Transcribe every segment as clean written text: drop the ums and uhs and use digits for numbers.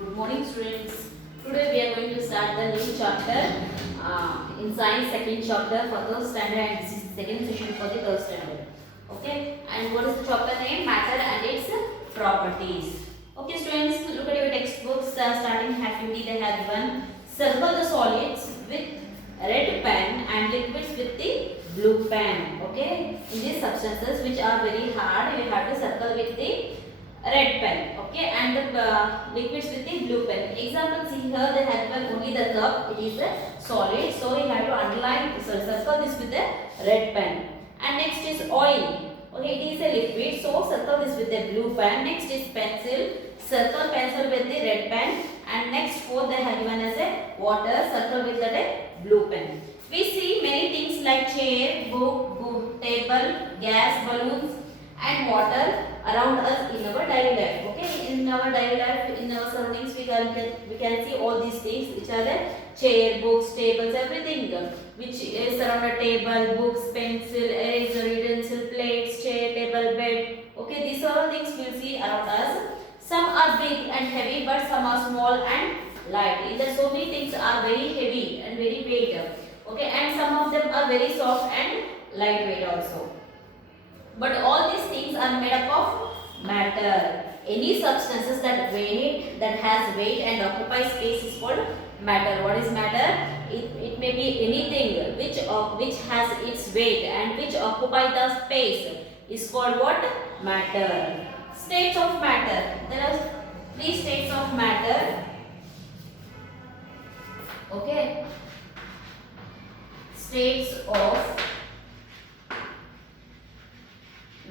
Good morning, students. Today we are going to start the new chapter in science, second chapter for third standard, and this is the second session for the third standard. Okay, and what is the chapter name? Matter and its properties. Okay, students, look at your textbooks. Starting activity, they have given circle the solids with red pen and liquids with the blue pen. Okay, in these substances which are very hard, you have to circle with the red pen, okay, and the liquids with the blue pen. Example, see here they have given only the cup, it is a solid, so you have to underline, so circle this with the red pen. And next is oil, okay, it is a liquid, so circle this with the blue pen. Next is pencil, circle pencil with the red pen. And next fourth they have given as a water, circle with the blue pen. We see many things like chair, book, table, gas, balloons and water around us in our daily life. Okay, in our daily life, in our surroundings, we can see all these things which are the chair, books, tables, everything which is around a table, books, pencil, eraser, utensil, plates, chair, table, bed. Okay, these are all things we'll see around us. Some are big and heavy, but some are small and light. Either so many things are very heavy and very weight. Okay, and some of them are very soft and lightweight also. But all these things are made up of matter. Any substances that has weight and occupies space is called matter. What is matter? It may be anything which has its weight and which occupies the space is called what? Matter. States of matter. There are three states of matter. Okay. States of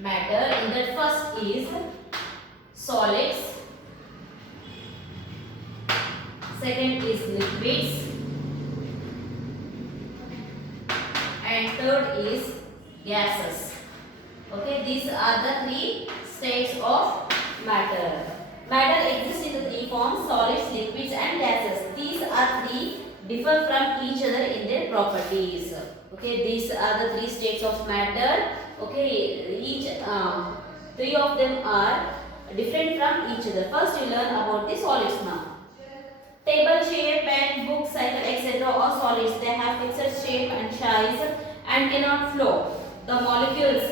matter. In that first is solids, second is liquids, and third is gases. Okay, these are the three states of matter. Matter exists in the three forms: solids, liquids and gases. These are three differ from each other in their properties. Okay, these are the three states of matter. Okay, each three of them are different from each other. First, you learn about the solids now. Table, chair, pen, book, cycle, etc. are solids. They have fixed shape and size and cannot flow. The molecules,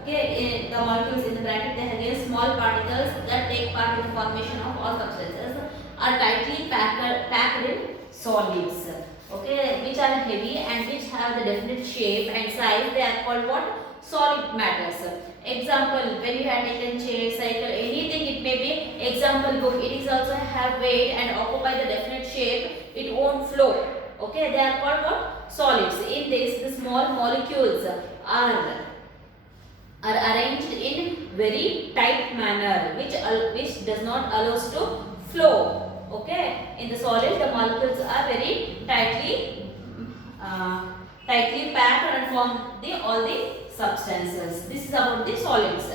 okay, the molecules in the bracket they have given small particles that take part in the formation of all substances are tightly packed in solids. Okay, which are heavy and which have the definite shape and size, they are called what? Solid matters. Example, when you have taken chair, cycle, anything it may be. Example, book, it is also have weight and occupy the definite shape, it won't flow. Okay, they are called what? Solids. In this, the small molecules are arranged in very tight manner, which does not allow us to flow. Okay, in the solid the molecules are very tightly packed and form all the substances. This is about the solids.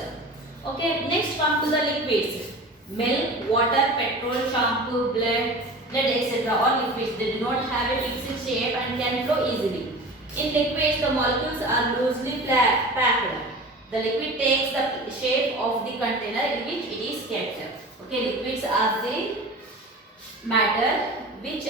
Okay, next come to the liquids. Milk, water, petrol, shampoo, blood, etc. all liquids. They do not have a fixed shape and can flow easily. In liquids the molecules are loosely packed. The liquid takes the shape of the container in which it is kept. Okay, liquids are the matter which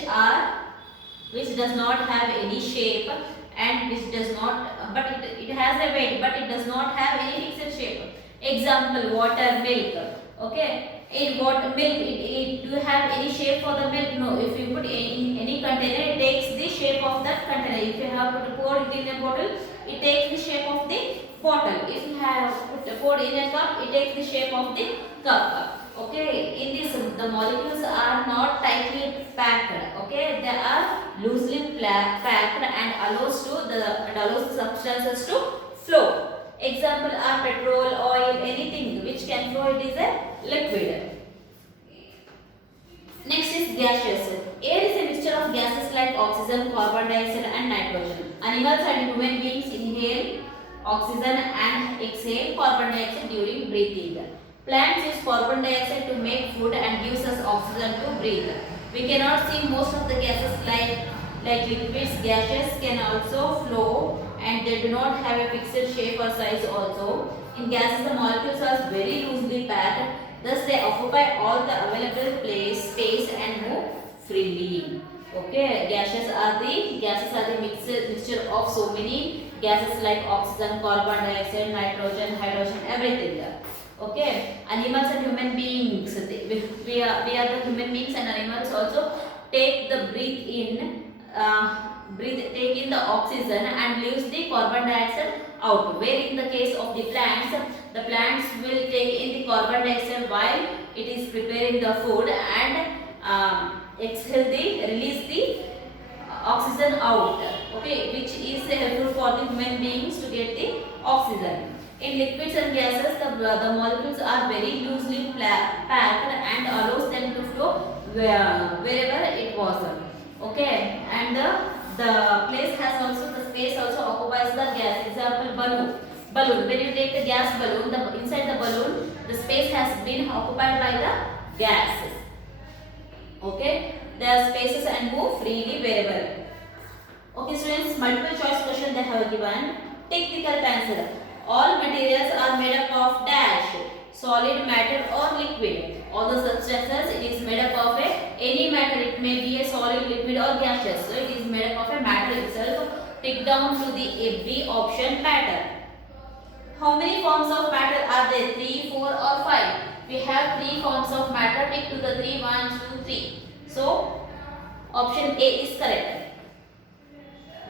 does not have any shape and which does not, but it has a weight but it does not have any fixed shape. Example, water, milk. Okay, in water, milk, do you have any shape for the milk? No. If you put in any container, it takes the shape of that container. If you have to pour it in a bottle, it takes the shape of the bottle. If you have poured in a cup, it takes the shape of the cup. Okay, in this the molecules are not tightly packed. Okay, they are loosely packed and allows the substances to flow. Example are petrol, oil, anything which can flow, it is a liquid. Next is gaseous. Air is a mixture of gases like oxygen, carbon dioxide and nitrogen. Animals and human beings inhale oxygen and exhale carbon dioxide during breathing. Plants use carbon dioxide to make food and gives us oxygen to breathe. We cannot see most of the gases like liquids. Gases can also flow and they do not have a fixed shape or size also. In gases, the molecules are very loosely packed. Thus they occupy all the available space and move freely. Okay, gases are the mixture of so many gases like oxygen, carbon dioxide, nitrogen, hydrogen, everything. Okay, animals and human beings. We are the human beings and animals also take in the oxygen and leaves the carbon dioxide out. Where in the case of the plants will take in the carbon dioxide while it is preparing the food and release the oxygen out. Okay, which is helpful for the human beings to get the oxygen. In liquids and gases, the molecules are very loosely packed and allows them to flow wherever it was. Okay, and the place has also, the space also occupies the gas. Example, balloon. When you take the gas balloon, inside the balloon, the space has been occupied by the gases. Okay, the spaces and move freely wherever. Okay, students, multiple choice question they have given. Take the correct answer. All materials are made up of dash, solid, matter or liquid. All the substances, it is made up of any matter. It may be a solid, liquid or gaseous. So it is made up of a matter itself. Tick down to the B option, matter. How many forms of matter are there? 3, 4 or 5? We have 3 forms of matter. Tick to the 3, 1, 2, 3. So option A is correct.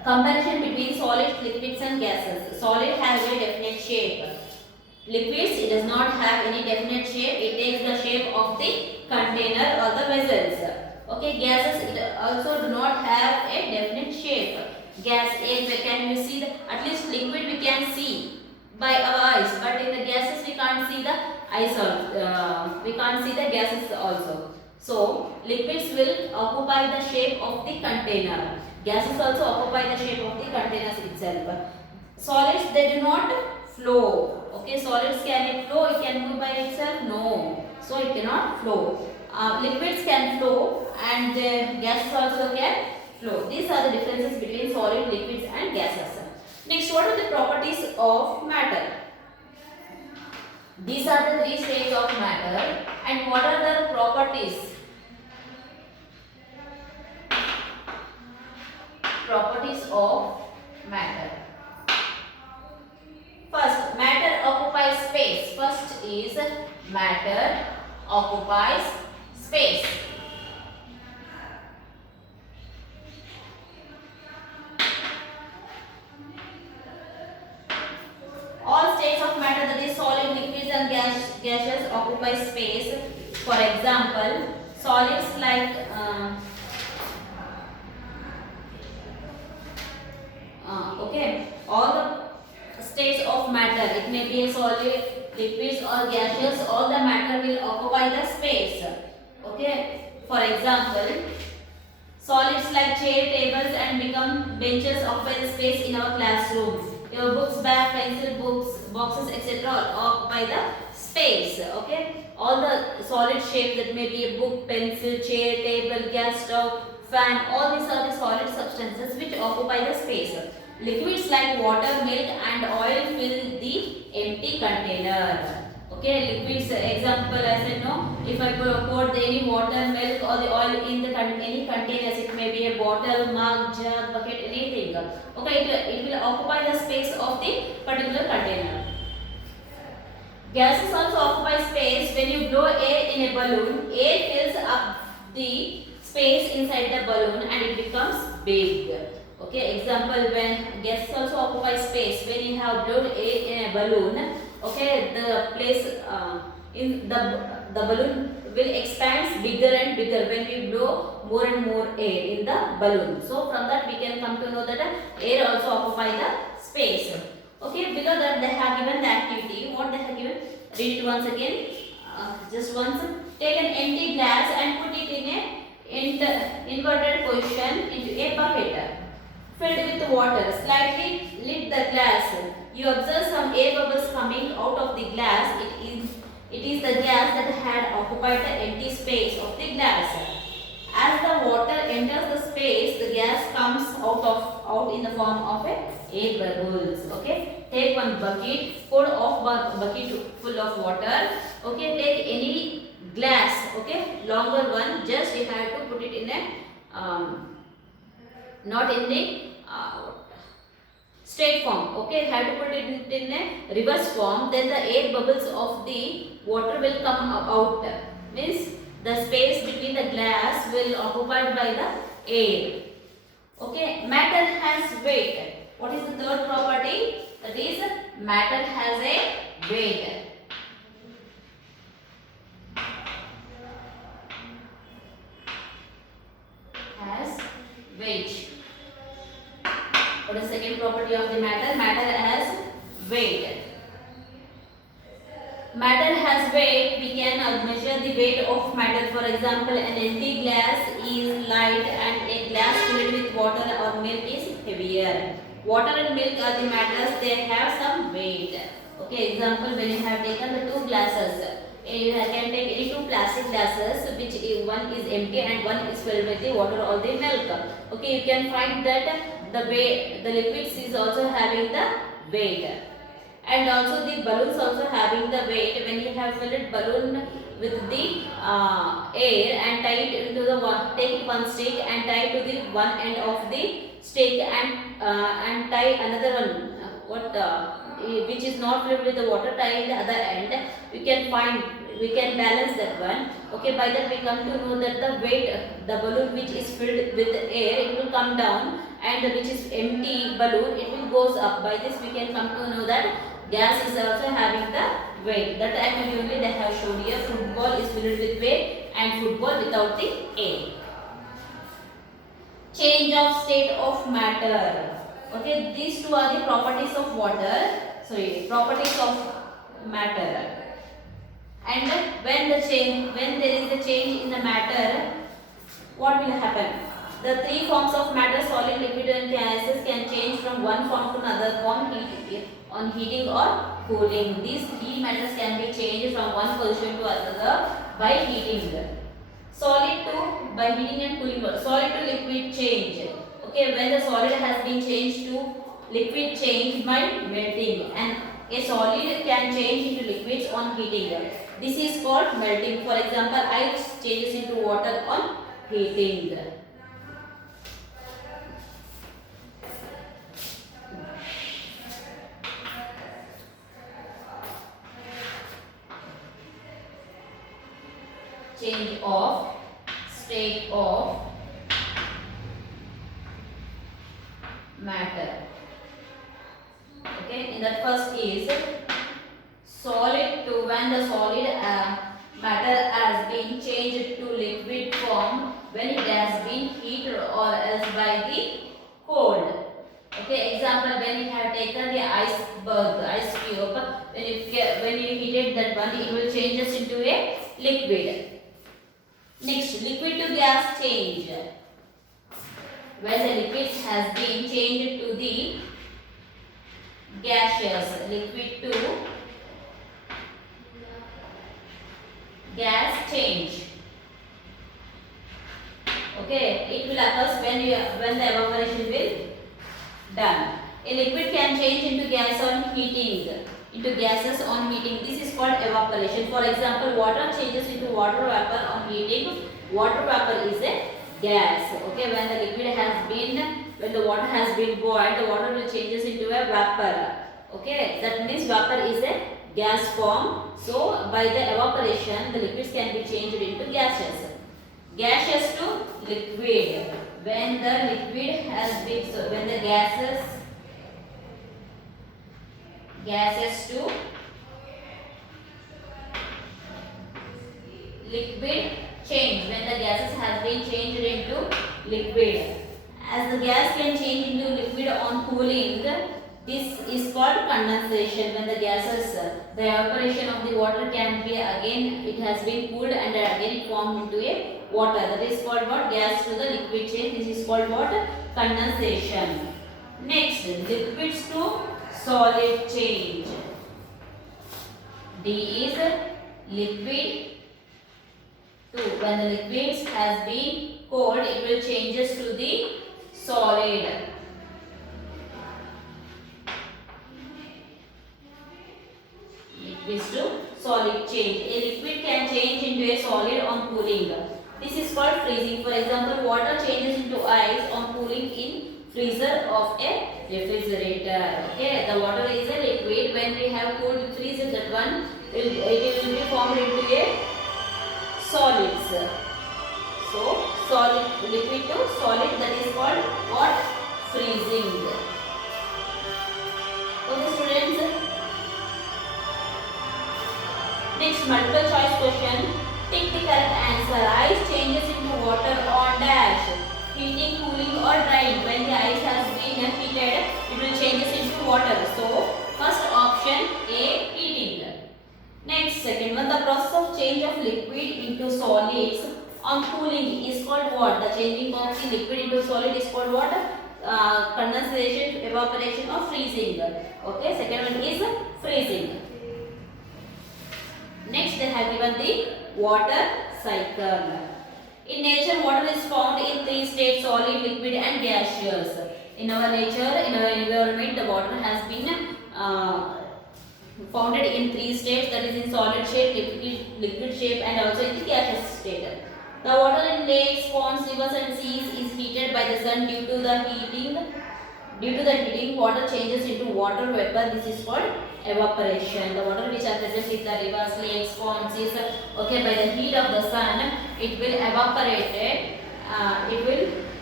Comparison between solids, liquids and gases. Solid has a definite shape. Liquids, it does not have any definite shape. It takes the shape of the container or the vessels. Okay, gases, it also do not have a definite shape. Gas, can you see at least liquid we can see by our eyes, but in the gases we can't see the eyes also. We can't see the gases also. So liquids will occupy the shape of the container. Gases also occupy the shape of the containers itself. Solids, they do not flow. Okay, solids, can it flow? It can move by itself? No. So it cannot flow. Liquids can flow and gases also can flow. These are the differences between solid, liquids and gases. Next, what are the properties of matter? These are the 3 states of matter, and what are the properties? Properties of matter. First, matter occupies space. First is matter occupies space. All states of matter, that is solid, liquids and gases, occupy space. For example, solids like all the states of matter, it may be a solid, liquids or gaseous, all the matter will occupy the space. Okay, for example, solids like chair, tables and become benches occupy the space in our classroom. Your books, bag, pencil, boxes, etc. occupy the space. Okay, all the solid shapes, that may be a book, pencil, chair, table, gas stove, fan, all these are the solid substances which occupy the space. Liquids like water, milk and oil fill the empty container. Okay, liquids, example I said, no, if I pour any water, milk or the oil in the any containers, it may be a bottle, mug, jug, bucket, anything. Okay, it will occupy the space of the particular container. Gases also occupy space. When you blow air in a balloon, air fills up the space inside the balloon and it becomes big. Okay, example, when gases also occupy space, when you have blown air in a balloon, okay, the place in the balloon will expand bigger and bigger when we blow more and more air in the balloon. So from that we can come to know that air also occupy the space. Okay, below that they have given the activity. What they have given? Read it once again. Just once. Take an empty glass and put it in a inverted position into a bucket filled with water. Slightly lift the glass. You observe some air bubbles coming out of the glass. It is the gas that had occupied the empty space of the glass. As the water enters the space, the gas comes out in the form of air bubbles. Okay, take one bucket, pour off bucket full of water. Okay, take any glass, okay, longer one, just you have to put it in a not in the straight form, okay, have to put it in a reverse form, then the air bubbles of the water will come out, means the space between the glass will occupied by the air. Okay, matter has weight. What is the third property? That is matter has a weight. Has weight. What is the second property of the matter? Matter has weight. Matter has weight. We can measure the weight of matter. For example, an empty glass is light and a glass filled with water or milk is heavier. Water and milk are the matters. They have some weight. Okay. Example: when you have taken the two glasses, you can take any two plastic glasses, which one is empty and one is filled with the water or the milk. Okay. You can find that the weight, the liquids is also having the weight. And also the balloons also having the weight. When you have filled balloon with the air and tie it into the one, take one stick and tie to the one end of the stick and tie another one which is not filled with the water, tie in the other end. We can balance that one. Okay, by that we come to know that the weight, the balloon which is filled with air, it will come down, and which is empty balloon, it will goes up. By this we can come to know that gas is also having the weight. That activity only they have showed here. Football is filled with weight and football without the air. Change of state of matter. Okay, these two are the properties of water. Sorry, properties of matter. And when there is a change in the matter, what will happen? The three forms of matter, solid, liquid and gases, can change from one form to another form on heating or cooling. These three matters can be changed from one position to another by heating. Solid to by heating and cooling. Solid to liquid change. Okay, when the solid has been changed to liquid change by melting, and a solid can change into liquids on heating. This is called melting. For example, ice changes into water on heating. Change of state of matter. Okay, in that first is solid to when the solid matter has been changed to liquid form when it has been heated or else by the cold. Okay, example, when you have taken the iceberg, ice cube, when you heated that one, it will change us into a liquid. Next, liquid to gas change. When the liquid has been changed to the gaseous, liquid to gas change. Okay, it will occur when the evaporation will done. A liquid can change into gas on heating. Into gases on heating. This is called evaporation. For example, water changes into water vapor on heating. Water vapor is a gas. Okay, when the water has been boiled, the water will changes into a vapor. Okay, that means vapor is a gas form. So by the evaporation, the liquids can be changed into gases. Gaseous to liquid. When the liquid has been, when the gases to liquid change. When the gases has been changed into liquid. As the gas can change into liquid on cooling, this is called condensation. When the gases, the evaporation of the water can be again, it has been cooled and again formed into a water. That is called what? Gas to the liquid change. This is called what? Condensation. Next, liquids to solid change. D is liquid to. When the liquids has been cold, it will changes to the solid. Liquids to solid change. A liquid can change into a solid on cooling. This is called freezing. For example, water changes into ice on cooling in freezer of a refrigerator. Okay, the water is a liquid. When we have cooled freezer, that one it will be formed into a solids. So solid liquid to solid, that is called what? Freezing. Okay students. Next multiple choice question. Take the correct answer. Ice changes into water on dash. Heating, cooling or drying. When the ice has been heated, it will changes into water. So first option A, heating. Next second one, the process of change of liquid into solids on cooling is called what? The changing of the liquid into solid is called what? Condensation, evaporation or freezing. Okay, second one is freezing. Next they have given the water cycle. In nature, water is found in three states: solid, liquid and gaseous. In our nature, in our environment, the water has been founded in three states, that is in solid shape, liquid shape and also in the gaseous state. The water in lakes, ponds, rivers and seas is heated by the sun due to the heating. Due to the heating, water changes into water vapor. This is called evaporation. The water which are present in the rivers, lakes, ponds is okay, by the heat of the sun, it will evaporate.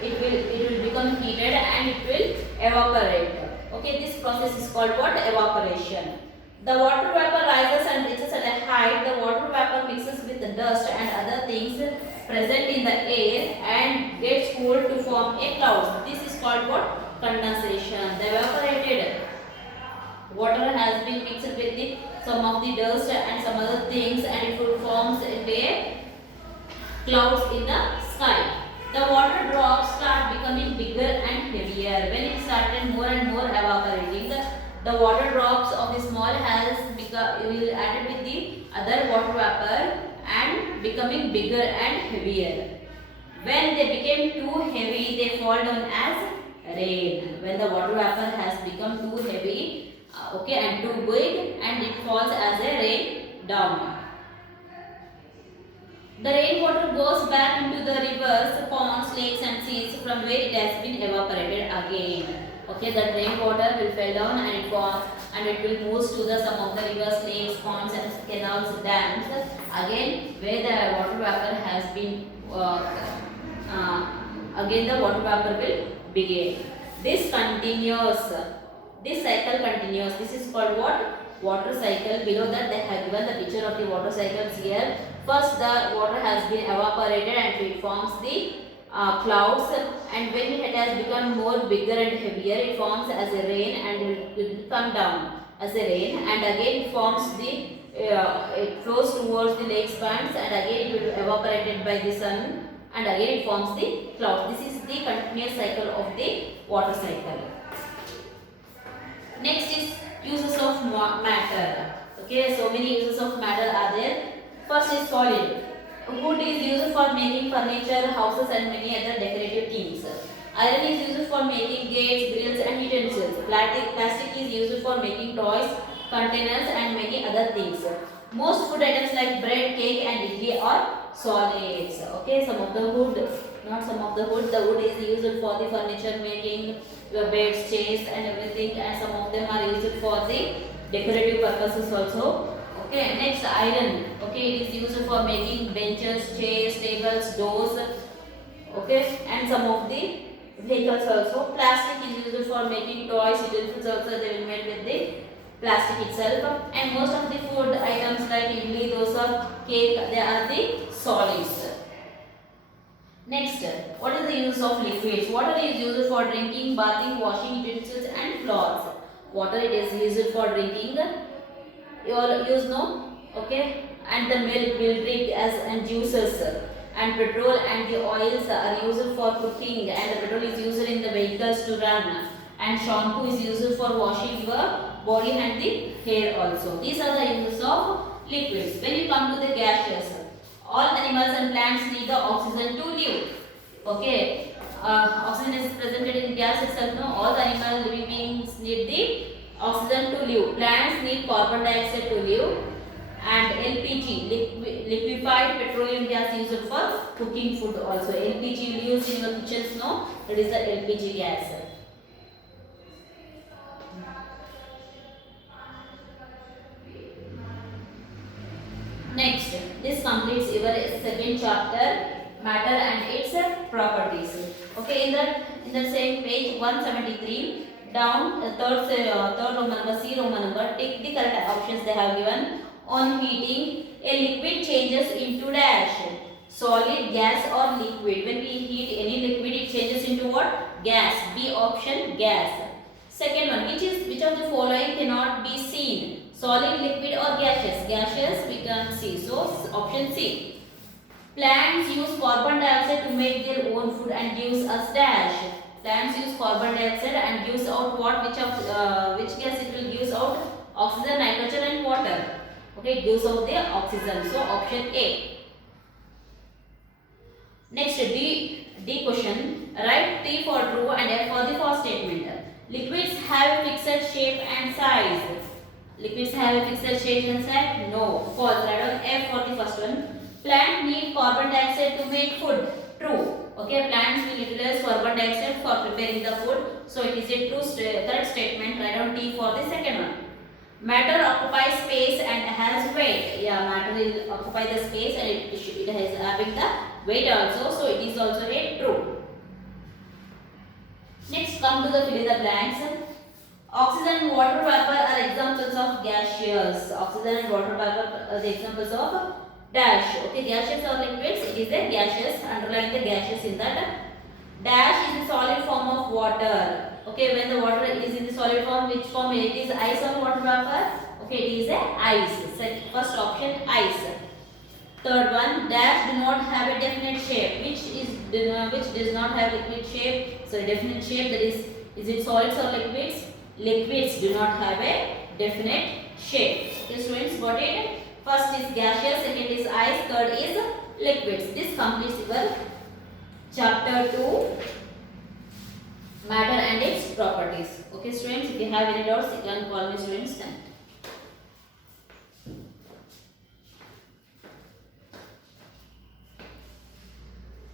It will become heated and it will evaporate. Okay, this process is called what? Evaporation. The water vapor rises and reaches at a height. The water vapor mixes with the dust and other things present in the air and gets cooled to form a cloud. This is called what? Condensation. The evaporated water has been mixed with some of the dust and some other things and it forms into a clouds in the sky. The water drops start becoming bigger and heavier. When it started more and more evaporating, the water drops of the small will added with the other water vapor and becoming bigger and heavier. When they became too heavy, they fall down as rain. When the water vapor has become too heavy, okay, and too big, and it falls as a rain down. The rainwater goes back into the rivers, ponds, lakes and seas from where it has been evaporated again. Okay, the rainwater will fall down and it forms and it will move to the some of the rivers, lakes, ponds and canals, dams. Again, where the water vapor has been, again the water vapor will begin. This continues. This cycle continues. This is called what? Water cycle. Below that they have given the picture of the water cycles here. First the water has been evaporated and it forms the clouds, and when it has become more bigger and heavier, it forms as a rain and it will come down as a rain, and again it forms the it flows towards the lakes, ponds, and again it will be evaporated by the sun, and again it forms the cloud. This is the continuous cycle of the water cycle. Next is uses of matter. Okay, so many uses of matter are there. First is solid. Wood is used for making furniture, houses and many other decorative things. Iron is used for making gates, grills and utensils. Plastic is used for making toys, containers and many other things. Most food items like bread, cake and idli are solids. Okay, some of the wood, not some of the wood. The wood is used for the furniture making, your beds, chairs and everything, and some of them are used for the decorative purposes also. Okay, next iron. Okay, it is used for making benches, chairs, tables, doors. Okay, and some of the vehicles also. Plastic is used for making toys, utensils also. They will made with the plastic itself. And most of the food items like idli, dosa, cake, they are the solids. Next, what is the use of liquids? Water is used for drinking, bathing, washing utensils and clothes. Water it is used for drinking. You all use no, okay, and the milk will drink as and juices, and petrol and the oils are used for cooking, and the petrol is used in the vehicles to run, and shampoo is used for washing your body and the hair also. These are the uses of liquids. When you come to the gaseous, all animals and plants need the oxygen to live. Okay, oxygen is presented in gas itself. No, all the animal living beings need the oxygen to live. Plants need carbon dioxide to live. And LPG, liquefied petroleum gas used for cooking food also. LPG used in your kitchens, no? It is the LPG gas. Next, this completes your second chapter, matter and its properties. Okay, in the same page 173, down third Roman number, C Roman number, take the correct options they have given. On heating, a liquid changes into dash, solid, gas or liquid. When we heat any liquid, it changes into what? Gas. B option, gas. Second one, which of the following cannot be seen? Solid, liquid or gaseous? Gaseous we can see. So option C. Plants use carbon dioxide to make their own food and gives us dash. Plants use carbon dioxide and gives out what? Which gas it will gives out? Oxygen, nitrogen and water. Okay, it gives out the oxygen. So option A. Next, D question. Write T for true and F for the false statement. Liquids have fixed shape and size. Liquids have a fixed shape and size? No. False. Write down F for the first one. Plant need carbon dioxide to make food. True. Okay, plants will utilize carbon dioxide for preparing the food. So it is a true correct statement. Write down T for the second one. Matter occupies space and has weight. Yeah, matter will occupy the space and it has having the weight also. So it is also a true. Next, come to the fill in the blanks. Oxygen and water vapor are examples of gaseous. Oxygen and water vapor are the examples of dash. Okay, gaseous or liquids. It is a gaseous. Underline the gaseous in that. Dash is the solid form of water. Okay, when the water is in the solid form, which form it is? Ice or water vapor? Okay, it is a ice. First option, ice. Third one, dash do not have a definite shape. Which does not have liquid shape? So definite shape, that is it solids or liquids? Liquids do not have a definite shape. Okay, students, got it? First is gaseous, second is ice, third is liquids. This completes your chapter 2, matter and its properties. Okay, students, if you have any doubts, you can call me, students. Thank you.